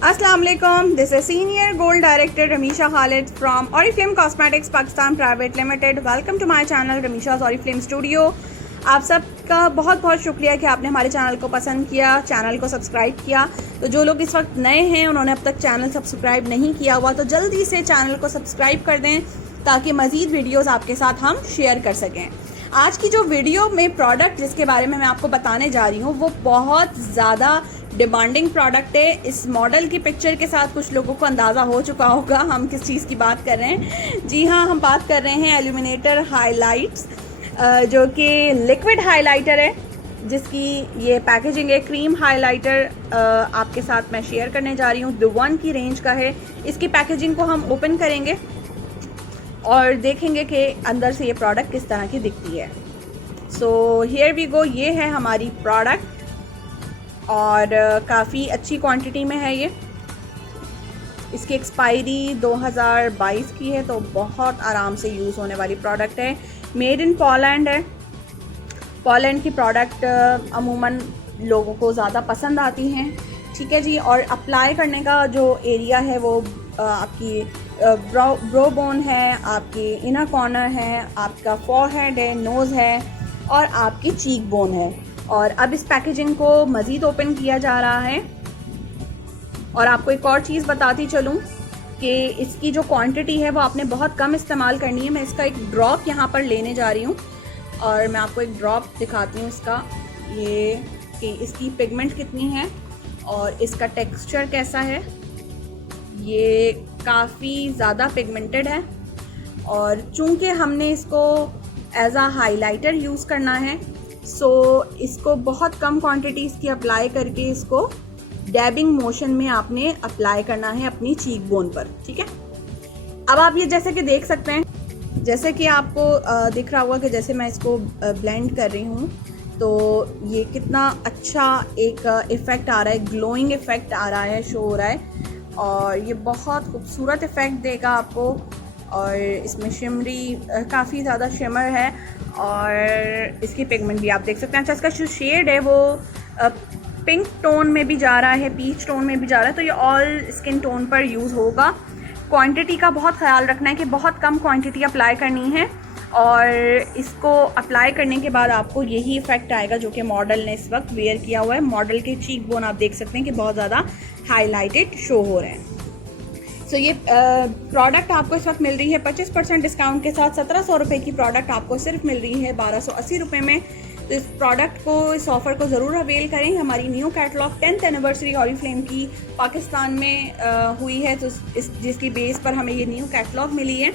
Assalamu alaikum. This is Senior Gold Director Rameesha Khalid from Oriflame Cosmetics Pakistan Private Limited. Welcome to my channel Rameesha's Oriflame Studio. आप सबका बहुत बहुत शुक्रिया कि आपने हमारे चैनल को पसंद किया, चैनल को सब्सक्राइब किया। तो जो लोग इस वक्त नए हैं, उन्होंने अब तक चैनल सब्सक्राइब नहीं किया हुआ, तो जल्दी से चैनल को सब्सक्राइब कर दें ताकि मज़ीद वीडियोज़ आपके साथ हम शेयर कर सकें। आज की जो वीडियो में प्रोडक्ट जिसके बारे में मैं आपको बताने जा रही हूँ वो बहुत ज़्यादा डिमांडिंग प्रोडक्ट है। इस मॉडल की पिक्चर के साथ कुछ लोगों को अंदाज़ा हो चुका होगा हम किस चीज़ की बात कर रहे हैं। जी हाँ, हम बात कर रहे हैं इल्यूमिनेटर हाइलाइट्स, जो कि लिक्विड हाइलाइटर है, जिसकी ये पैकेजिंग है क्रीम हाइलाइटर। आपके साथ मैं शेयर करने जा रही हूँ। द वन की रेंज का है। इसकी पैकेजिंग को हम ओपन करेंगे और देखेंगे कि अंदर से ये प्रोडक्ट किस तरह की दिखती है। सो हियर वी गो, ये है हमारी प्रोडक्ट और काफ़ी अच्छी क्वांटिटी में है ये। इसकी एक्सपायरी 2022 की है, तो बहुत आराम से यूज़ होने वाली प्रोडक्ट है। मेड इन पोलैंड है। पोलैंड की प्रोडक्ट अमूमन लोगों को ज़्यादा पसंद आती हैं, ठीक है जी। और अप्लाई करने का जो एरिया है वो आपकी ब्रो बोन है, आपकी इनर कॉर्नर है, आपका फॉरहेड है, नोज़ है और आपकी चीक बोन है। और अब इस पैकेजिंग को मज़ीद ओपन किया जा रहा है। और आपको एक और चीज़ बताती चलूँ कि इसकी जो क्वांटिटी है वो आपने बहुत कम इस्तेमाल करनी है। मैं इसका एक ड्रॉप यहाँ पर लेने जा रही हूँ और मैं आपको एक ड्रॉप दिखाती हूँ इसका, ये कि इसकी पिगमेंट कितनी है और इसका टेक्सचर कैसा है। ये काफ़ी ज़्यादा पिगमेंटेड है और चूँकि हमने इसको एज आ हाइलाइटर यूज़ करना है, सो इसको बहुत कम क्वांटिटी इसकी अप्लाई करके इसको डैबिंग मोशन में आपने अप्लाई करना है अपनी चीक बोन पर, ठीक है। अब आप ये जैसे कि देख सकते हैं, जैसे कि आपको दिख रहा होगा कि जैसे मैं इसको ब्लेंड कर रही हूँ तो ये कितना अच्छा एक इफ़ेक्ट आ रहा है, ग्लोइंग इफ़ेक्ट आ रहा है, शो हो रहा है और ये बहुत खूबसूरत इफ़ेक्ट देगा आपको। और इसमें शिमरी काफ़ी ज़्यादा शिमर है और इसकी पिगमेंट भी आप देख सकते हैं। अच्छा, इसका जो शेड है वो पिंक टोन में भी जा रहा है, पीच टोन में भी जा रहा है, तो ये ऑल स्किन टोन पर यूज़ होगा। क्वांटिटी का बहुत ख्याल रखना है कि बहुत कम क्वांटिटी अप्लाई करनी है और इसको अप्लाई करने के बाद आपको यही इफ़ेक्ट आएगा जो कि मॉडल ने इस वक्त वेयर किया हुआ है। मॉडल के चीक बोन आप देख सकते हैं कि बहुत ज़्यादा हाईलाइटेड शो हो रहे हैं। सो ये प्रोडक्ट आपको इस वक्त मिल रही है 25% डिस्काउंट के साथ। 1700 रुपये की प्रोडक्ट आपको सिर्फ मिल रही है 1280 रुपये में। तो इस प्रोडक्ट को, इस ऑफ़र को ज़रूर अवेल करें। हमारी new catalogue 10th anniversary Oriflame की पाकिस्तान में हुई है, तो जिसकी बेस पर हमें ये न्यू कैटलॉग मिली है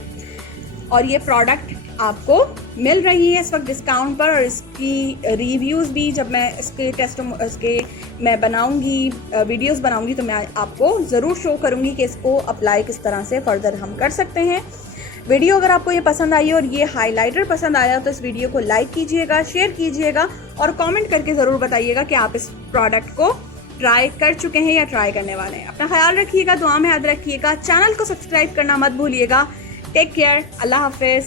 और ये प्रोडक्ट आपको मिल रही है इस वक्त डिस्काउंट पर। और इसकी रिव्यूज़ भी जब मैं इसके मैं बनाऊंगी, वीडियोस बनाऊंगी, तो मैं आपको ज़रूर शो करूंगी कि इसको अप्लाई किस तरह से फ़र्दर हम कर सकते हैं। वीडियो अगर आपको ये पसंद आई और ये हाइलाइटर पसंद आया तो इस वीडियो को लाइक कीजिएगा, शेयर कीजिएगा और कमेंट करके ज़रूर बताइएगा कि आप इस प्रोडक्ट को ट्राई कर चुके हैं या ट्राई करने वाले हैं। अपना ख्याल रखिएगा, दुआ में याद रखिएगा, चैनल को सब्सक्राइब करना मत भूलिएगा। टेक केयर, अल्लाह हाफिज़।